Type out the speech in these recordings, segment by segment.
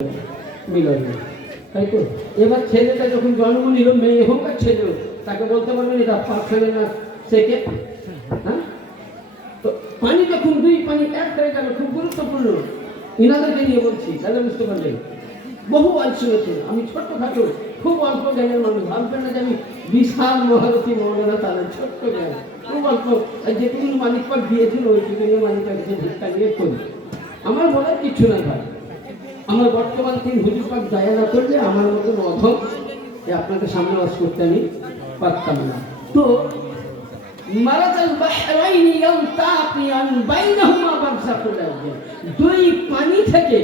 মিলন তাই তো। এবার ছেলেটা যখন জন্ম নিল, মেয়ে হোক আর ছেলে হোক, তাকে বলতে পারবেন এটা পার্সেন্ট না সেকেন্ড। হ্যাঁ, তো পানি যখন দুই পানি এক হয়ে গেল, খুব গুরুত্বপূর্ণ। ইনাদেরকে নিয়ে বলছি, তাহলে বুঝতে পারলেন। বহু আলসি হয়েছে, আমি ছোট্ট খাটো খুব অল্প জ্ঞানের মানুষ, ভাববেন না যে আমি বিশাল মহারথী মৌলানা, তাহলে ছোট্ট জ্ঞান খুব অল্প। যেটুকুনি মালিক পাক দিয়েছিল ওইটুকুনি মালিক পাক ভিক্ষা নিয়ে করি। আমার বলার কিছু নাই ভাই। আমার বর্তমান দিন হুজুর পাক দয়া না করলে আমার মতন অধম আপনাদের সামনে ওয়াজ করতে আমি পারতাম না। তো মারাজাল বাহরাইনি ইয়ালতাকিয়ান বাইনাহুমা বারযাখুল লাযযা, দুই পানি থেকে,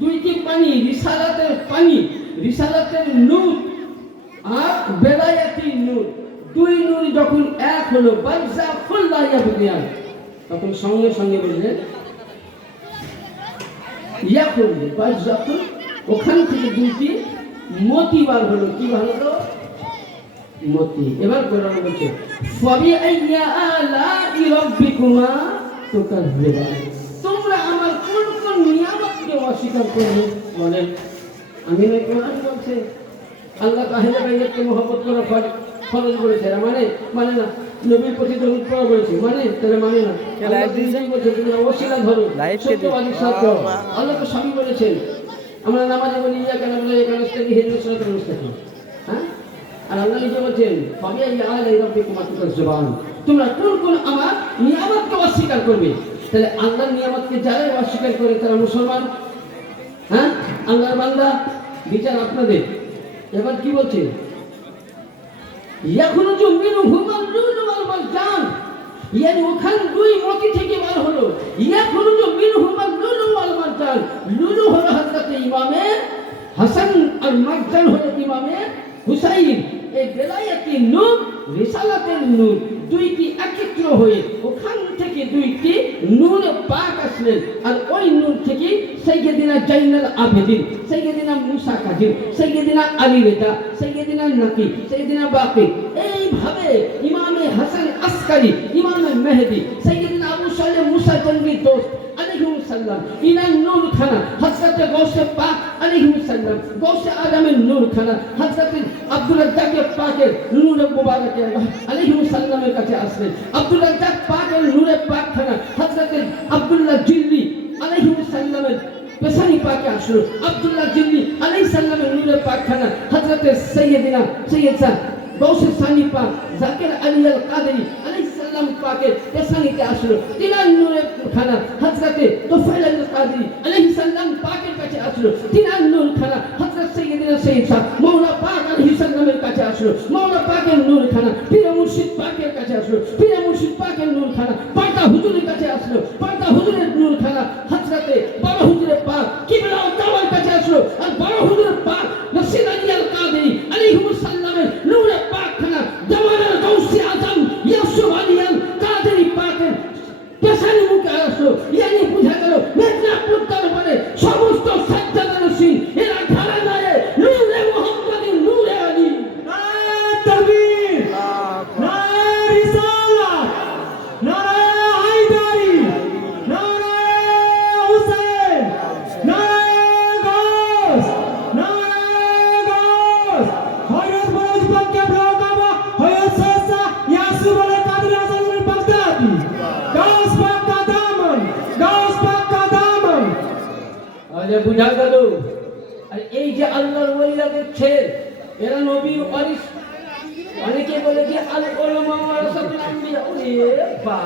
দুইটি পানি, রিসালাতের পানি, রিসালাতের নূর আর বেলায়েতি নূর, দুই নূর যখন এক হলো, বারযাখুল লা ইয়াবগিয়ান, তখন সঙ্গে সঙ্গে বললেন ওখান থেকে দুইটি মতি বার হলো। কি বার হলো? মতি। এবার কোরআন বলছে ফাবিআইয়া আলা'i রাব্বিকুমা তুকাযযিবান, তোমরা আমার কোন কোন নিয়ামতকে অস্বীকার করবে বলেন। আমি না, কোরআন বলছে আল্লাহ তাআলা বাইতকে মহব্বত করা ফরজ করেছে, মানে না। নবীর প্রতি দরুদ পড়া বলেছে, তাহলে মানে না। আল্লাহ দিন বলছে তোমরা ওসিলা ধরো, সত্যবাদী সাথে। আল্লাহ তো সবই বলেছেন। আমরা নামাজে বলি ইয়াকা নাবুদু ওয়া ইয়াকা নাস্তাঈন ইহদিনাস সিরাতাল মুস্তাকিম। হ্যাঁ, আর আল্লাহ নিজে বলেছেন ফাবিআইয়া আলা'i রাব্বিকুমা তুকাযযিবান, তোমরা কোন কোন আমার নিয়ামতকে অস্বীকার করবে। তাহলে আল্লাহর নিয়ামতকে যারা অস্বীকার করে তারা মুসলমান। হ্যাঁ, আল্লাহর বান্দা। বিচার আপনাদের। এবার কি বলছে? ইয়াখরুজু মিনহুমাল লুলু ওয়াল মারজান, ইয়ানি ওখান দুই মতি থেকে বার হলো। ইয়াখরুজু মিনহুমাল লুলু ওয়াল মারজান, লুলু হলো হযরত ইমামে হাসান আর মারজান হলো ইমামে হুসাইন। এই বেলায়েতি নূর, রিসালাতের নূর, দুইটি একত্র হয়ে ওখান থেকে দুইটি নূর পাক আসলেন। আর ওই নূর থেকে সাইয়্যিদিনা জাইনুল আবেদিন, সাইয়্যিদিনা মুসা কাজিম, সাইয়্যিদিনা আলী রেজা, সাইয়্যিদিনা নাকি, সাইয়্যিদিনা বাকি, এইভাবে ইমামে হাসান আসকারি, ইমামে মেহেদি, সাইয়্যিদিনা আবু সালেহ মুসা জঙ্গি দোস্ত আলাইহিস সালাম, ইনার নূর খানা হযরত গাউসে পাক আলাইহিস সালাম, গাউসে আজমের নূর খানা হযরত আব্দুল রাজ্জাক পাকের নূর মুবারক আলাইহিস সালামের কাছে আসলেন। আব্দুল রাজ্জাক পাকের নূরে পাক খানা হযরত আব্দুল্লাহ জিল্লি আলাইহিস সালামের পেশানি পাকে আসলো। আব্দুল্লাহ জিল্লি আলাইহিস সালামের নূরে পাক খানা হযরত সাইয়্যিদিনা সাইয়্যিদ গাউসে সানি পাক জাকির আলী আল কাদেরী আলাইহিস সালাম পাকের পেশানিতে আসলো। তিনার নূরে খানা হযরত তুফাইল আল কাদেরী আলাইহিস সালাম পাকের কাছে আসলো। তিনার নূর খানা হযরত সাইয়্যিদিনা সাইয়্যিদ মাওলা পাক আলাইহিস সালামের কাছে আসলো। মাওলা পাকের নূর খানা পীর মুর্শিদ পাকের কাছে আসলো। পীর মুর্শিদ পাকের নূর খানা পাতা হুজুরের কাছে আসলো। পাতা হুজুরের নূর খানা হযরত বড় হুজুরের পাক কিবলা ও দাওয়ার কাছে আসলো। আর বড় হুজুরের পাক রশিদ আলী আল কাদেরী আলাইহিস সালামের নূরে পাক খানা জামানার গাউসে আজম ইউসুফ আলী আল কাদেরী পাকের পেশানি মুখে আসলো। ইয়ানি বুঝা গেল মেদিনীপুর দরবারে সমস্ত সাজ্জাদা রশিদ এরা ঘরানায়ে নূরে মুহাম্মদের নূরে আলী। নারায়ে তাকবীর, নারায়ে রিসালাত, নারায়ে হায়দারি, নারায়ে হুসাইন, নারায়ে গাউস, নারায়ে গাউস। হযরত ফরজ পাককে ব্রাহ্মা হযরত সাসা ইয়াসুফ আল কাদের হাসান আল বাগদাদি, গাউস পাক কা দামন, গাউস পাক কা দামন। আরে বুঝা গেল। আর এই যে আল্লাহর ওলিরা দেখছেন, এরা নবীর ওয়ারিস। অনেকে বলে যে আল উলামা ওয়ারাসাতুল আম্বিয়া। ওরে বাবা,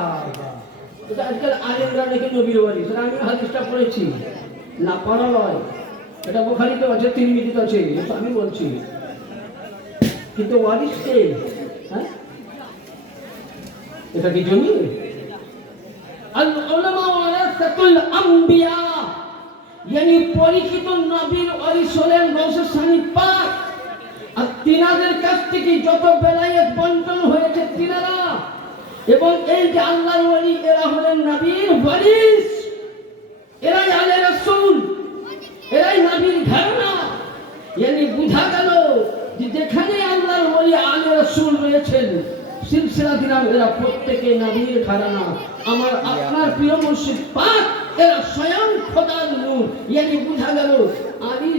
এটা আজকাল আলেমরা নাকি নবীর ওয়ারিস। আমি হাদিসটা পড়েছি, না পড়া নয়, এটা বুখারীতে আছে, তিরমিজিতে আছে, এটা আমি বলছি। কিন্তু ওয়ারিস কে? হ্যাঁ, এটা কি জমি? আল উলামা ওয়ারাসাতুল আম্বিয়া, यानी পরিচিত নবীর ওয়ারিস হলেন গাউসে সানি পাক। আর তিনাদের কাছ থেকে যত বেলায়েত বন্টন হয়েছে তিনারা, এবং এই যে আল্লাহর ওলি, এরা হলেন নবীর ওয়ারিস। এরাই আলে রাসূল, এরাই নবীর ঘরানা। यानी বুঝা গেল যে যেখানে আল্লাহর ওলি আলে রাসূল রয়েছেন, সিলসিলা দিলাম এরা প্রত্যেকে নবীর ঘরানা। আমার আপনার প্রিয় মুর্শিদ পাক এরা স্বয়ং খোদার নূর। ইয়ানি বুঝা গেল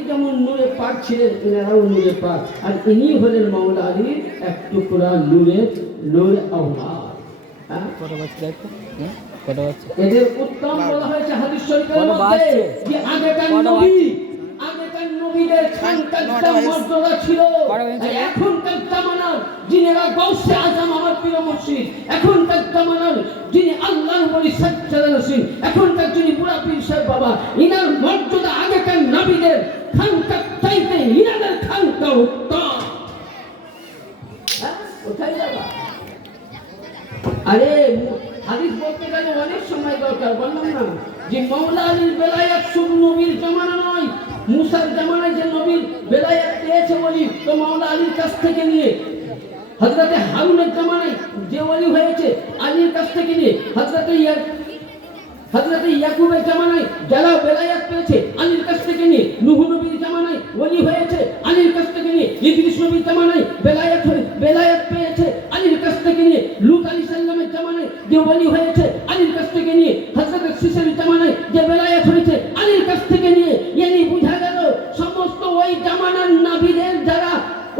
যেমন নূরে পাক ছিলেন, এনারাও নূরে পাক। আর ইনি হলেন মাওলা আলীর এক টুকরা নূর আওলাদ। হ্যাঁ? এদের উত্তম বলা হয়েছে হাদিস শরীফের মধ্যে যে আগেকার নবীদের খানকার মর্যাদা ছিল, আর এখনকার জামানার যিনিরা গাউসে আজম আমার প্রিয় মুর্শিদ, এখনকার জামানার যিনি আল্লাহর ওলি সাজ্জাদুল হোসেন, এখনকার যিনি বুড়া পীর সাহেব বাবা, ইনার মর্যাদা আগেকার নবীদের খানকার চাইতে ইনাদের খানকা উত্তম। হ্যাঁ, কোথায় যাবা? আরে হাদিস বলতে গেলে অনেক সময় দরকার। বললাম না যে মাওলা আলীর বেলায়াত শুধু নবীর জামানা নয়, মুসার জামানায় যে নবীর বেলায়াত পেয়েছে বলি তো মাওলা আলীর কাছ থেকে নিয়ে, হযরতে হারুনের জামানায় যে ওলি হয়েছে আলীর কাছ থেকে নিয়ে, হযরতে ইয়াকুবের জামানায় যারা বেলায়াত পেয়েছে আলীর কাছ থেকে নিয়ে, নূহ নবীর জামানায় ওলি হয়েছে আলীর কাছ থেকে নিয়ে, ইদ্রিস নবীর জামানায় বেলায়াত পেয়েছে আলীর কাছ থেকে নিয়ে, লূত আলাইহিস সালামের জামানায় যে ওলি হয়েছে আলীর কাছ থেকে নিয়ে, হযরত সিসের জামানায় যে বেলায়াত হয়েছে আলীর কাছ থেকে নিয়ে। yani বুঝা গেল সমস্ত ওই জামানার নবীদের যারা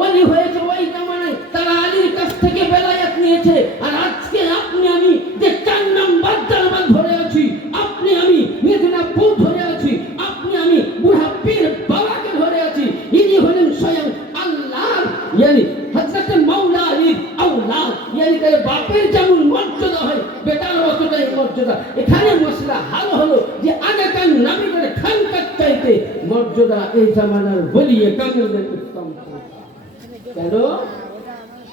ওলি হয়েছে ওই জামানায় তারা আলীর কাছ থেকে বেলায়াত নিয়েছে। আর আজকে আপনি আমি যে 4 নম্বর জামাত ধরে আছি, আপনি আমি মেদিনীপুর ধরে আছি, আপনি আমি বুড়া পীর বাবাকে ধরে আছি, ইনি হলেন স্বয়ং আল্লাহ yani হযরত মাওলা আলীর আওলাদ। yani তার বাপের যেমন মর্যাদা হয় বেটার অতটাই মর্যাদা। এখানে মশলা হাল হলো যে আগেকার নবীদের খানকার চাইতে মর্যাদা এই জামানার বলিয়ে কামেলদের উত্তম। কেন?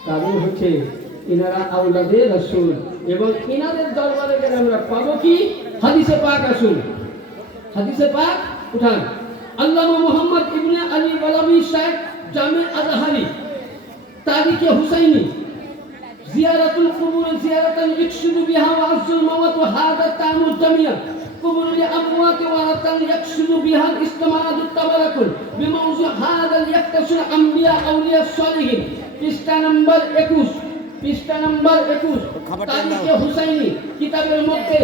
কারণ হচ্ছে ইনারা আওলাদে রাসূল, এবং ইনাদের দরবারে গেলে আমরা পাবো কি? হাদিসে পাক আসুন, হাদিসে পাক উঠান। আল্লামা মুহাম্মদ ইবনে আলী ওয়ালাবি সাহেব জামে আজহারি তারিখে হুসাইনি জিয়ারাতুল কুবুর জিয়ারাতান ইকসুদু বিহা ওয়া আযুল মাওয়াত ওয়া হাদা তামুল জামিয়া কুবুর লিআমওয়াত ওয়া হাতান ইকসুদু বিহা ইসতিমাদু তাবারাকুল বিমাউযু হাদা ইয়াকতাসিল আম্বিয়া আউলিয়া সালিহিন। পৃষ্ঠা নম্বর 21, পৃষ্ঠা নম্বর 21 তারিখে হুসাইনি কিতাবের মধ্যে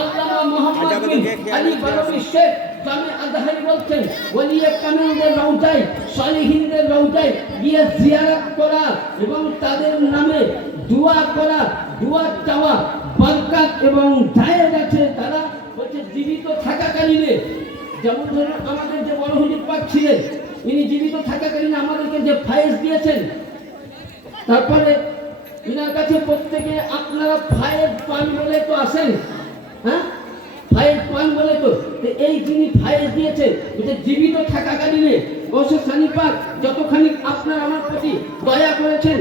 আল্লামা মুহাম্মদ বিন আলী ওয়ালাবি শেখ জামে আজহারি বলছেন ওলিয়ে কামেলদের রওজায় সালিহিনদের রওজায় গিয়ে জিয়ারত করা এবং তাদের নামে দোয়া করা, দোয়া চাওয়া, বরকত এবং জায়েজ আছে। তারা হচ্ছে জীবিত থাকাকালীনে, যেমন ধরুন আমাদের যে বড় হুজুর পাক ছিলেন, ইনি জীবিত থাকাকালীনে আমাদেরকে যে ফায়েজ দিয়েছেন, তারপরে ইনার কাছে প্রত্যেকে আপনারা ফায়েজ পান বলে তো আসেন, হ্যাঁ ফায়েজ পান বলে তো এই যিনি ফায়েজ দিয়েছেন যে জীবিত থাকাকালীনে গৌসে সানি পাক যতখানি আপনার আমার প্রতি দয়া করেছেন,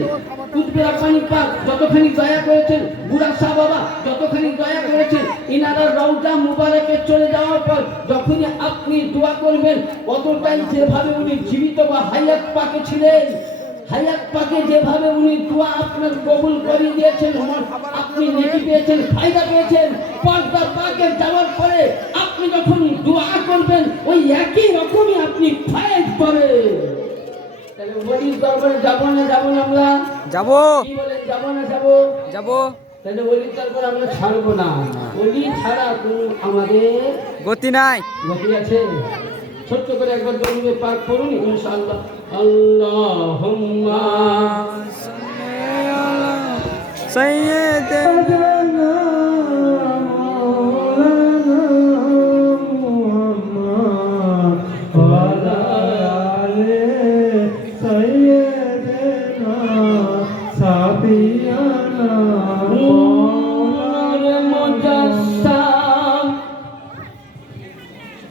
কুতুবে রাব্বানি পাক যতখানি দয়া করেছেন, বুড়া শাহ বাবা যতখানি দয়া করেছেন, ইনারা রওজা মুবারকে চলে যাওয়ার পর যখনই আপনি দোয়া করবেন অতটাই যেভাবে উনি জীবিত বা হায়াত পাকে ছিলেন, হায়াত পাকে যেভাবে উনি দোয়া আপনার কবুল করে দিয়েছেন, আপনি নেকি পেয়েছেন, ফায়দা পেয়েছেন। পর্দা পাকে যাওয়ার পরে আপনি যখন দোয়া করবেন ওই একই রকমই আপনি ফায়েজ পাবেন। তাহলে ওলির দরবারে যাবো না যাবো না? আমরা যাবো। কি বলেন, যাবো না যাবো? যাবো। তাহলে ওলির দরবারে আমরা ছাড়বো না। ওলি ছাড়া কোনো আমাদের গতি নাই, গতি আছে? ছোট্ট করে একবার দরুদ পাক করুন ইনশাআল্লাহ। আল্লাহুম্মা সাল্লি আলা সাইয়্যিদিনা মাওলানা মুহাম্মদ ওয়া আলা আলি সাইয়্যিদিনা সাফিয়ানা